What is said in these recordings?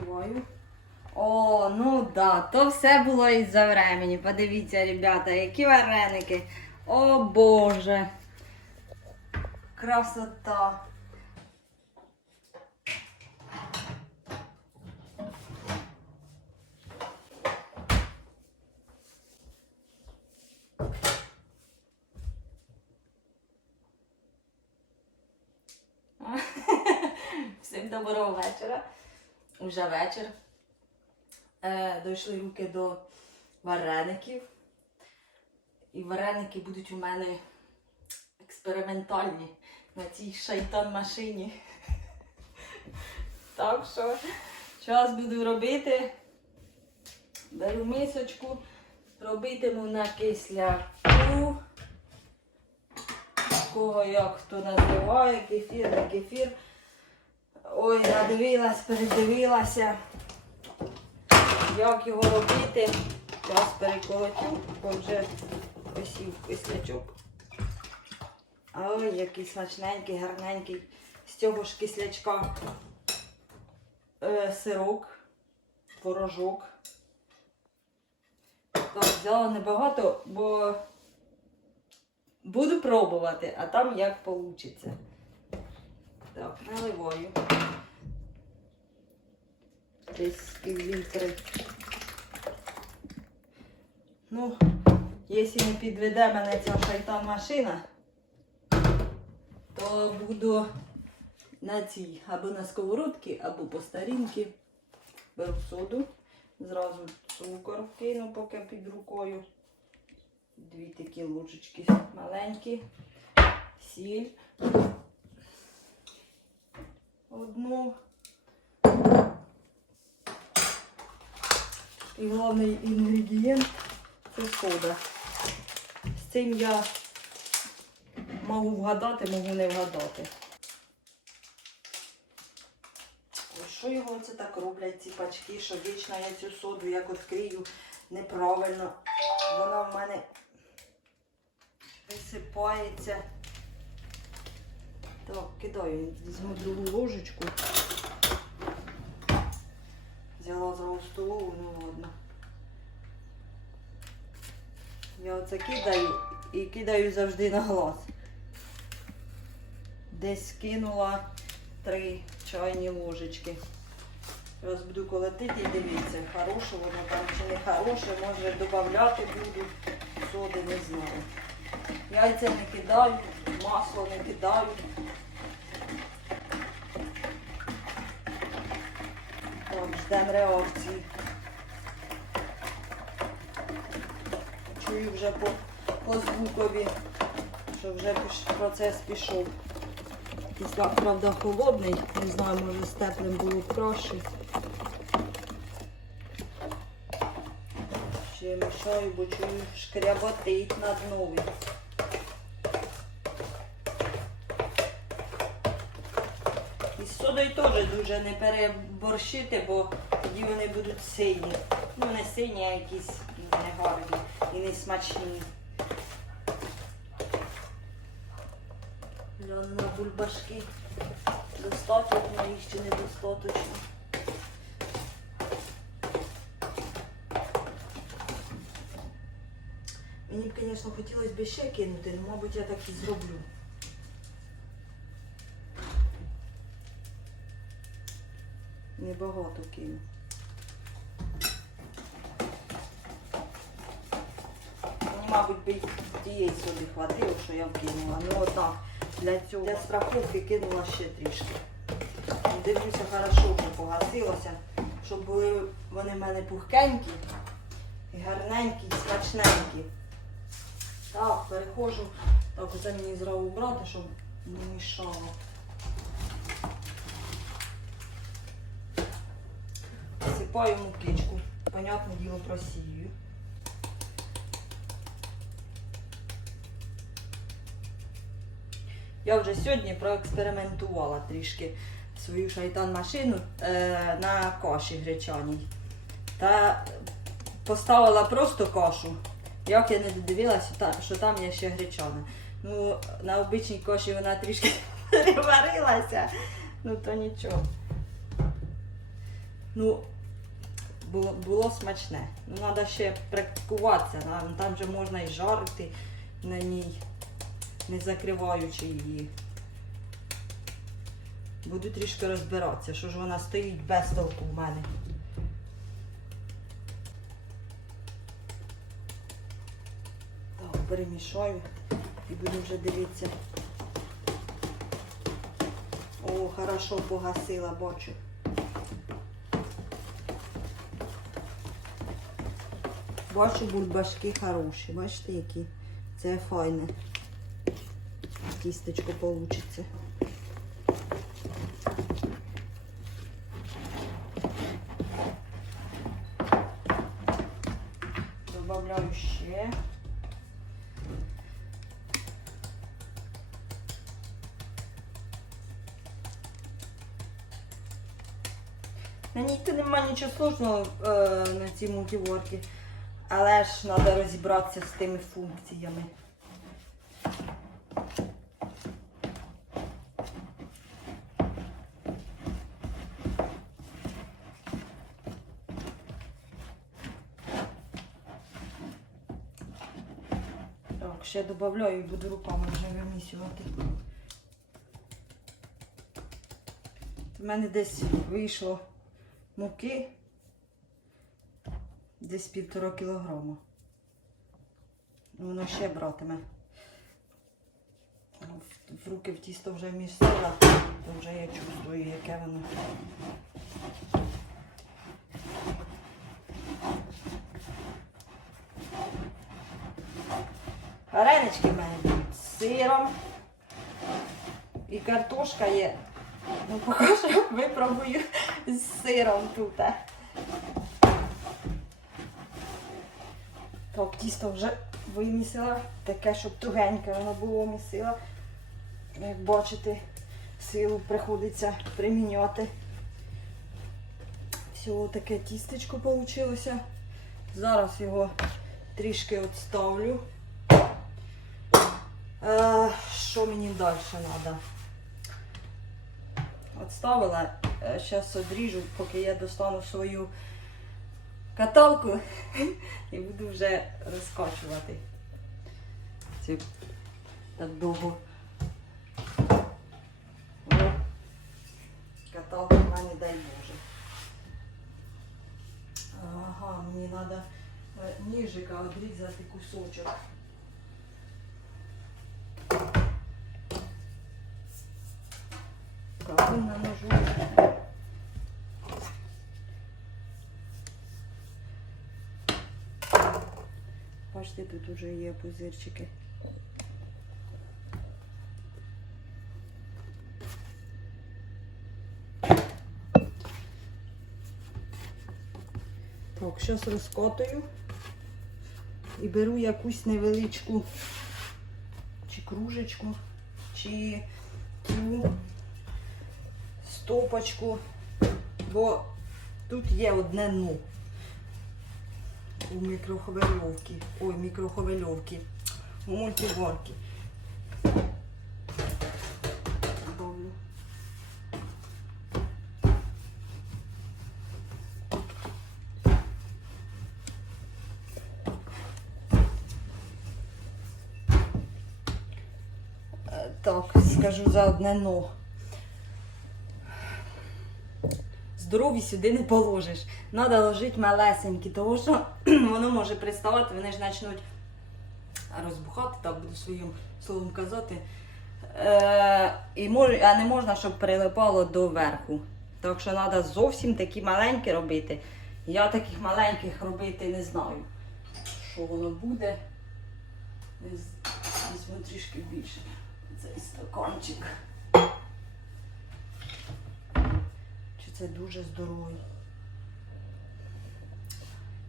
наливаю. О, ну да, то все було із-за времени. Подивіться, ребята, які вареники. О Боже. Красота. Всім доброго вечора. Уже вечір. Е, дійшли руки до вареників. І вареники будуть у мене експериментальні на цій шайтан машині. Так що зараз буду робити. Беру мисочку, робитиму на кисляку. Кого як хто називає, кефір, не кефір. Ой, надивилась, передивилася, як його робити. Зараз переколотю, бо вже осів кислячок. Ой, який смачненький, гарненький. З цього ж кислячка е, сирок, творожок. Так, взяла небагато, бо буду пробувати, а там як вийде. Так, наливаю. Десь пів літри. Ну, якщо не підведе мене ця шайтан машина, то буду на цій або на сковородці, або по старінки. Беру соду, зразу цукор кину поки під рукою. Дві такі ложечки маленькі, сіль. Одну. І головний інгредієнт це сода. З цим я можу вгадати, можу не вгадати. Що його це так роблять, ці пачки, що вічно я цю соду як відкрию неправильно. Вона в мене висипається. Так, кидаю, візьму другу ложечку. Взяла зразу столову, ну ладно. Я оце кидаю і кидаю завжди на глаз. Десь кинула три чайні ложечки. Зараз буду колотити і дивіться, хороше воно там чи не хороше, може додати буду. Соди не знаю. Яйця не кидаю, масло не кидаю. Так, ждемо реакції. Чую вже по, по звукові, що вже процес пішов. Кисляк, правда, холодний, не знаю, може з теплим було краще. Ще мішаю, бо чую шкряботить на днові. І з содою теж дуже не переборщити, бо тоді вони будуть сині. Ну не сині, а якісь негарні і не смачні. Глянь на бульбашки. Достатньо їх чи недостатньо. Мені б, звісно, хотілося б ще кинути, але, мабуть, я так і зроблю. Небагато кину. Мені, мабуть, би тієї собі хватило, що я вкинула. Ну отак. Для цього для страховки кинула ще трішки. Дивлюся, хорошо вже погасилося, щоб були вони в мене пухкенькі, гарненькі, і смачненькі. Так, переходжу. Так, оце мені зразу брати, щоб не мішало. Сипаю мукичку. Понятне діло просію. Я вже сьогодні проекспериментувала трішки свою шайтан-машину е, на каші гречаній. Та поставила просто кашу. Як я не додивилася, що там є ще гречана. Ну, на обичній каші вона трішки переварилася. Ну то нічого. Ну, було, було смачне. Ну, треба ще практикуватися. Там, там же можна і жарити на ній, не закриваючи її. Буду трішки розбиратися, що ж вона стоїть без толку в мене. Перемішаю і буду вже дивитися. О, хорошо погасила, бачу. Бачу, бульбашки хороші. Бачите, які? Це файне. Кісточку получиться. Немає е, на цій мультиворці. Але ж треба розібратися з тими функціями. Так, ще додаю і буду руками вже вимісювати. У мене десь вийшло муки десь півтора кілограма. Воно ще братиме. В- руки в тісто вже вмістила, то вже я чувствую, яке воно. Варенички в мене з сиром. І картошка є. Ну, поки що випробую з сиром тут. Так, тісто вже вимісила, таке, щоб тугеньке воно було місила. Як бачите, силу приходиться приміняти. Всього таке тістечко вийшло. Зараз його трішки відставлю. Е, що мені далі треба? Отставила. Зараз одріжу, поки я достану свою каталку і буду вже розкачувати. цю так довго. Каталка в мене дай Боже. Ага, мені треба ніжика відрізати кусочок. Бачите, тут уже є пузирчики. Так, зараз розкотую і беру якусь невеличку чи кружечку, чи цю стопочку, бо тут є одне ну у мікрохвильовці. Ой, мікрохвильовці. У мультиварки. Добавлю. Е, Так, скажу за одне но. Здорові сюди не положиш. Треба ложити малесенькі, тому що воно може приставати, вони ж почнуть розбухати, так буду своїм словом казати. Е, і мож, а не можна, щоб прилипало до верху. Так що треба зовсім такі маленькі робити. Я таких маленьких робити не знаю. Що воно буде. Візьму трішки більше. Цей стаканчик. Це дуже здоровий?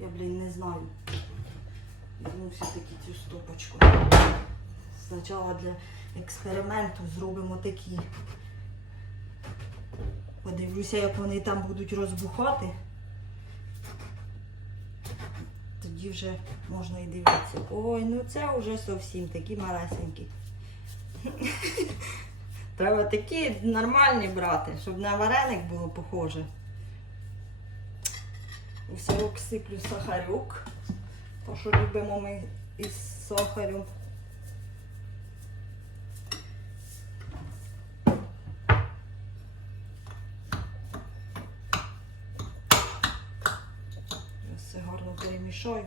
Я, блін, не знаю. Візьму все-таки цю стопочку. Спочатку для експерименту зробимо такі. Подивлюся, як вони там будуть розбухати. Тоді вже можна і дивитися. Ой, ну це вже зовсім такі малесенькі. Треба такі нормальні брати, щоб на вареник було похоже. У сирок сиплю сахарок. То, що любимо ми із сахарем. Я Все гарно перемішаю.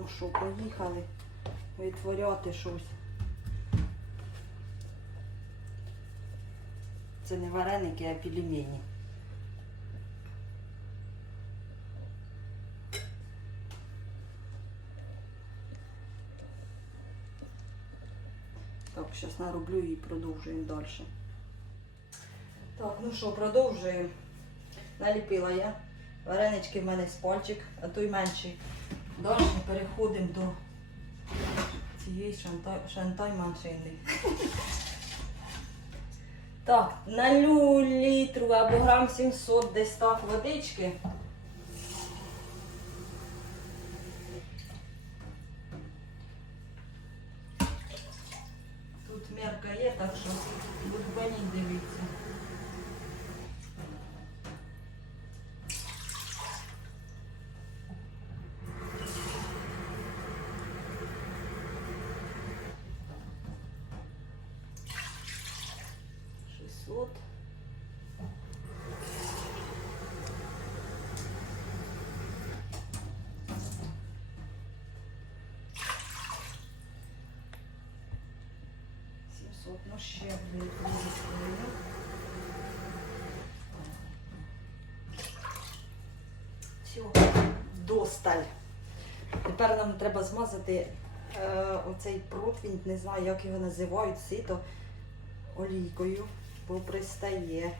Ну що, поїхали витворяти щось. Це не вареники, а пельмені. Так, зараз нароблю і продовжуємо далі. Так, ну що, продовжуємо. Наліпила я. Варенички в мене з пальчик, а той менший. Далі переходимо до цієї шантай, шантай машини. Так, налю літру або грам 700 десь так водички. Тут мерка є, так що будь дивіться. Шестьсот. Ну ще хвилини. Все, досталь. Тепер нам треба змазати е, оцей противень, не знаю, як його називають, сито олійкою, бо пристає.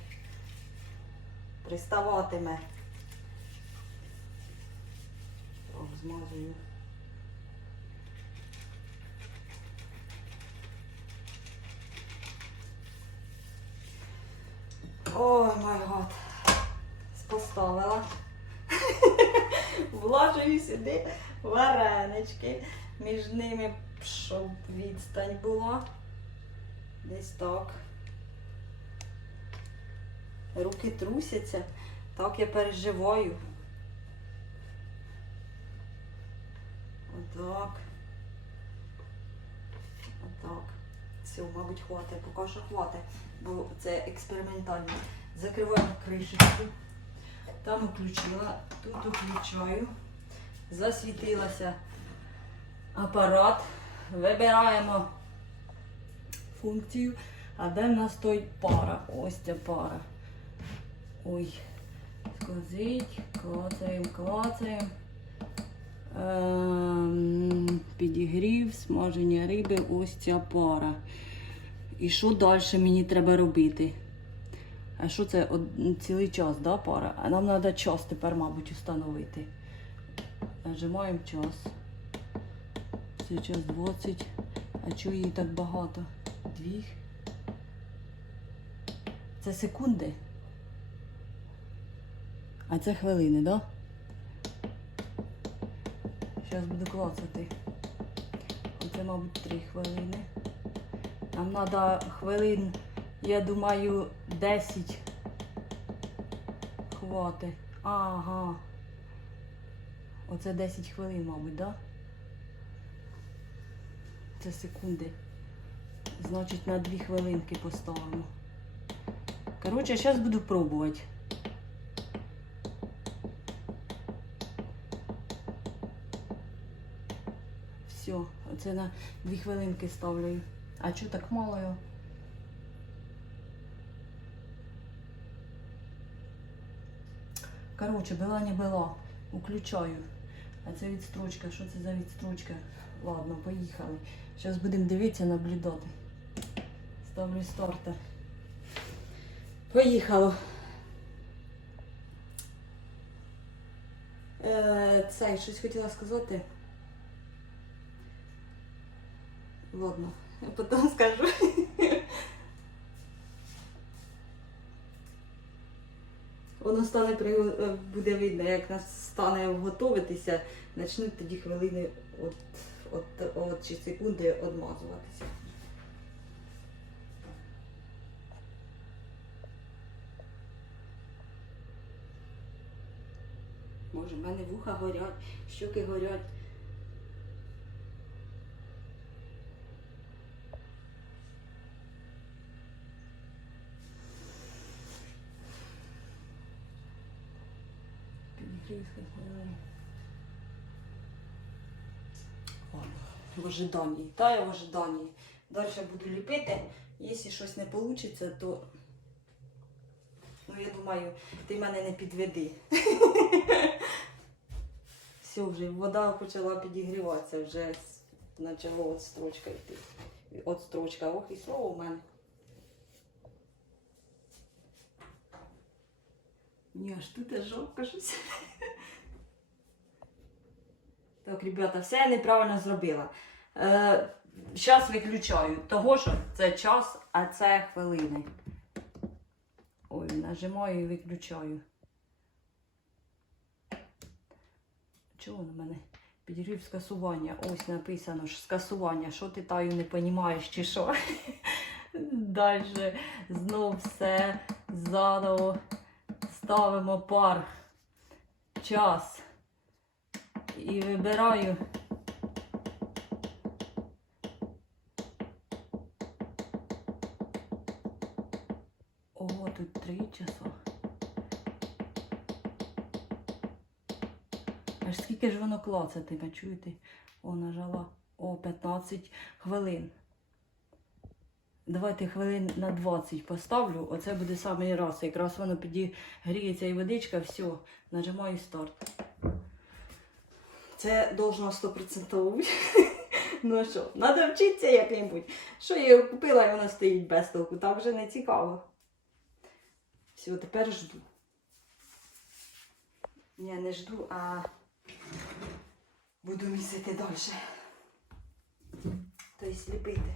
Приставатиме. Так, змазую. Ой, май гад. Поставила. Влажую сюди варенички. Між ними, щоб відстань була. Десь так. Руки трусяться. Так я переживаю. Отак. Отак. Все, мабуть, хватить. Поки що хватить, бо це експериментально. Закриваю кришечку. Там включила, тут включаю. Засвітилася апарат. Вибираємо функцію. А де в нас той пара? Ось ця пара. Ой, скользить, клацаємо, клацаємо. Ем, підігрів, смаження риби, ось ця пара. І що далі мені треба робити? А що це цілий час, да, пара? А нам треба час тепер, мабуть, встановити. Нажимаємо час. Це час 20. А чого її так багато? Дві. Це секунди. А це хвилини, да? Зараз буду клацати. Оце, мабуть, три хвилини. Нам треба хвилин, я думаю, 10 хвати. Ага. Оце 10 хвилин, мабуть, да? Це секунди. Значить, на 2 хвилинки поставимо. Коротше, зараз буду пробувати. Все, оце на 2 хвилинки ставлю. А чого так мало його? Коротше, була не була. Включаю. А це відстрочка. Що це за відстрочка? Ладно, поїхали. Зараз будемо дивитися, наблюдати. Ставлю стартер. Поїхало. Е, Цей, щось хотіла сказати. Ладно, потом скажу. Воно стане при е, буде видно, як нас стане готуватися, почнуть тоді хвилини от, от, от, чи секунди одмазуватися. Може, в мене вуха горять, щоки горять. В ожиданні. Та я в ожиданні. Далі буду ліпити. Якщо щось не вийде, то ну я думаю, ти мене не підведи. Все, вже вода почала підігріватися, вже почала от строчка йти. От строчка, ох і слово в мене. Ні, аж тут жовка щось. Так, ребята, все я неправильно зробила. Е, Зараз виключаю. Того, що це час, а це хвилини. Ой, нажимаю і виключаю. Чого на мене? Підігрів скасування. Ось написано ж скасування. Що ти таю не розумієш чи що? Далі знов все заново ставимо пар. Час. І вибираю. Ого, тут три часа. Аж скільки ж воно клацатиме, чуєте? О, нажала. О, 15 хвилин. Давайте хвилин на 20 поставлю. Оце буде самий раз. Якраз воно підігріється і водичка, все, нажимаю старт. Це должно 100% бути. Ну що, треба вчитися як-небудь. Що я його купила і вона стоїть без толку. Так вже не цікаво. Все, тепер жду. Ні, не жду, а буду місити далі. Тобто сліпити.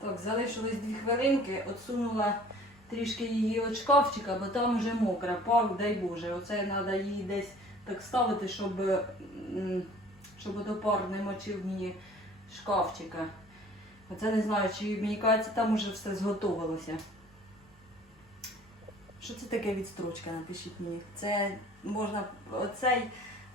Так, залишилось дві хвилинки, отсунула трішки її від шкафчика, бо там вже мокра, пару, дай Боже. Оце треба її десь так ставити, щоб, щоб до не мочив мені шкафчика. Оце не знаю, чи мені кажеться, там уже все зготовилося. Що це таке відстрочка, напишіть мені. Це можна оцей.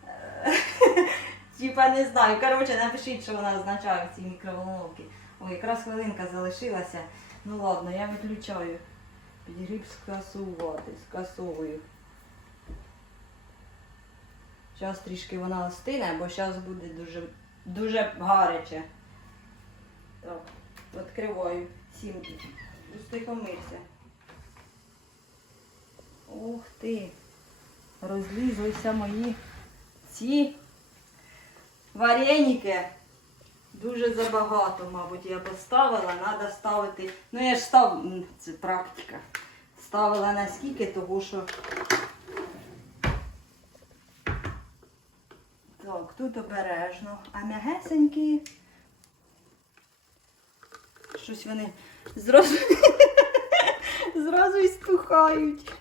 е, Типа не знаю. Коротше, напишіть, що вона означає в цій мікроволновці. Ой, якраз хвилинка залишилася. Ну ладно, я виключаю. Підгріб скасувати, скасовую. Зараз трішки вона остине, бо зараз буде дуже, дуже гаряче. Так, відкриваю. Сім. Устихомився. Ух ти! Розлізлися мої ці вареники. Дуже забагато, мабуть, я поставила. Треба ставити. Ну я ж став, це практика. Ставила наскільки, того що. Тут обережно. А м'ягесенькі. Щось вони зразу, зразу і стухають.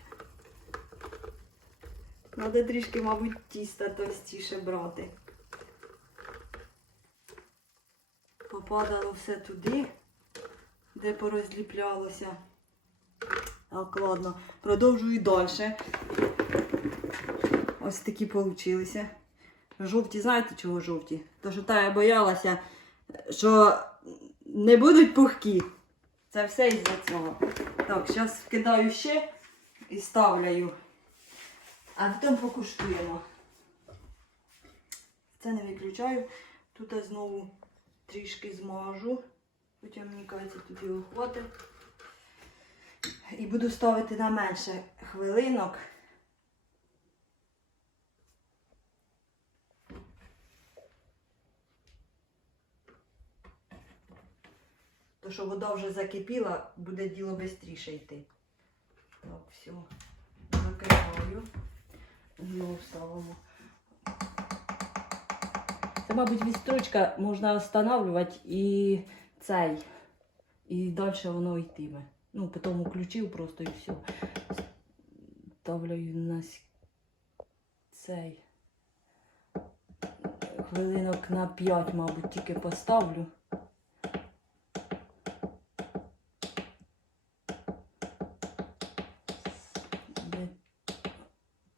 Треба трішки, мабуть, тіста товстіше брати. Попадало все туди, де порозліплялося. Так, ладно, продовжую далі. Ось такі получилися. Жовті, знаєте чого жовті? То що та я боялася, що не будуть пухкі. Це все із-за цього. Так, зараз вкидаю ще і ставляю. А потім покуштуємо. Це не виключаю. Тут я знову трішки змажу. Хоча мені кажеться, тут його хватить. І буду ставити на менше хвилинок. То що вода вже закипіла, буде діло швидше йти. Так, все. Закриваю. Знову ставимо. Це, мабуть, відстрочка можна встановлювати і цей. І далі воно йтиме. Ну, потім включив просто і все. Ставляю на цей. Хвилинок на 5, мабуть, тільки поставлю. Де-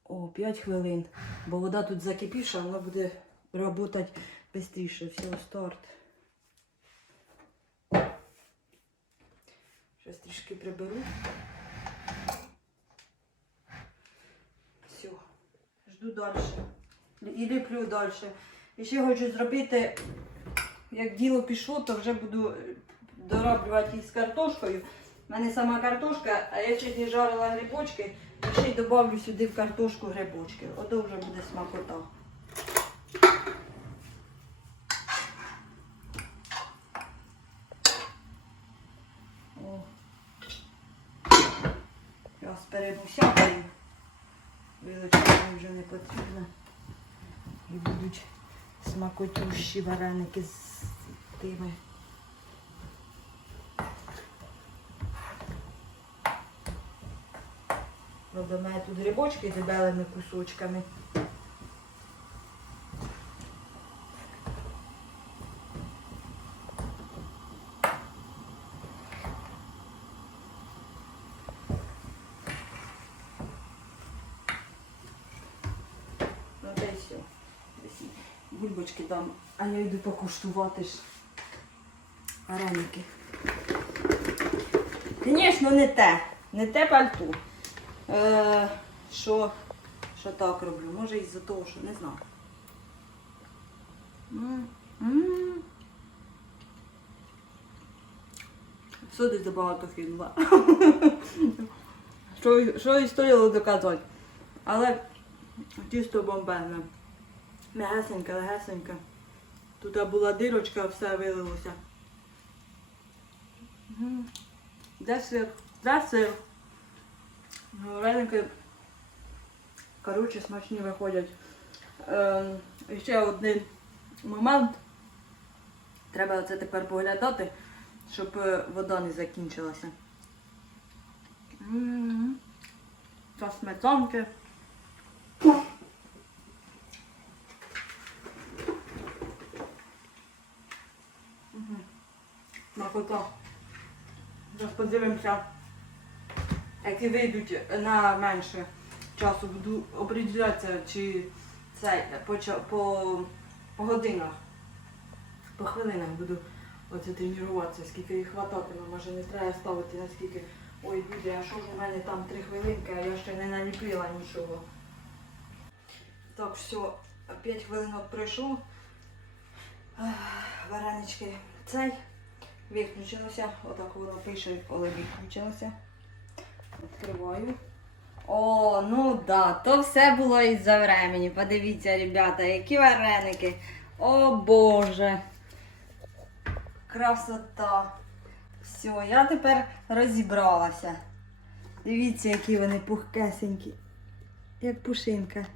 О, 5 хвилин. Бо вода тут закипівша, вона буде працювати швидше. Все, старт. Зараз трішки приберу. Все. Жду далі. І ліплю далі. І ще хочу зробити, як діло пішло, то вже буду дороблювати їх з картошкою. У мене сама картошка, а я не жарила грибочки, ще й додавлю сюди в картошку грибочки. Ото вже буде смакота. Зараз перемусякаю. Вилочка мені вже не потрібна. І будуть смакотющі вареники з тими. Правда, тут грибочки з белими кусочками. Ну. Десь дам, а я йду покуштувати ж вареники. Звісно, не те. Не те пальто. Е, що, що так роблю? Може із-за того, що не знаю. М. Соди забагато кинула. що, що і стоїло доказати. Але тісто бомбезне. М'ягесеньке, легесеньке. Тут була дирочка, все вилилося. Де сир? Де сир? Ну, Вареники, коротше, смачні виходять. І ще один момент. Треба це тепер поглядати, щоб е, вода не закінчилася. М, Та сметанки. Смакота. Зараз подивимося, які вийдуть на менше часу. Буду определятися, чи це по, по, годинах, по хвилинах буду оце тренуватися, скільки їх хвататиме. Може не треба ставити наскільки. Ой, люди, а що ж у мене там три хвилинки, а я ще не наліпила нічого. Так, все, 5 хвилинок пройшло. Варенички цей. Виключилося. Отак воно пише, коли виключилося. Відкриваю. О, ну да, то все було із-за времени. Подивіться, ребята, які вареники. О Боже. Красота. Все, я тепер розібралася. Дивіться, які вони пухкесенькі. Як пушинка.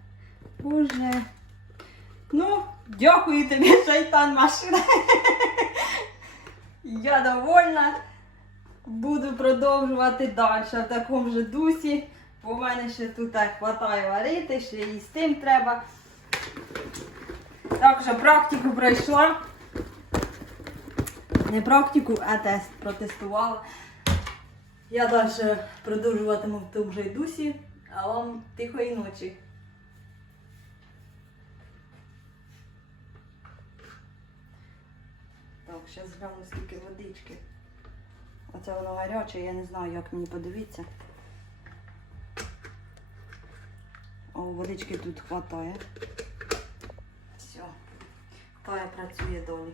Боже. Ну, дякую тобі, шайтан машина. Я довольна. Буду продовжувати далі в такому ж дусі. Бо в мене ще тут хватає варити, ще і з тим треба. Так що практику пройшла. Не практику, а тест протестувала. Я далі продовжуватиму в тому же дусі, а вам тихої ночі. Так, зараз гляну скільки водички. Оце воно гаряче, я не знаю, як мені подивитися. О, водички тут хватає. Все. Тая працює долі.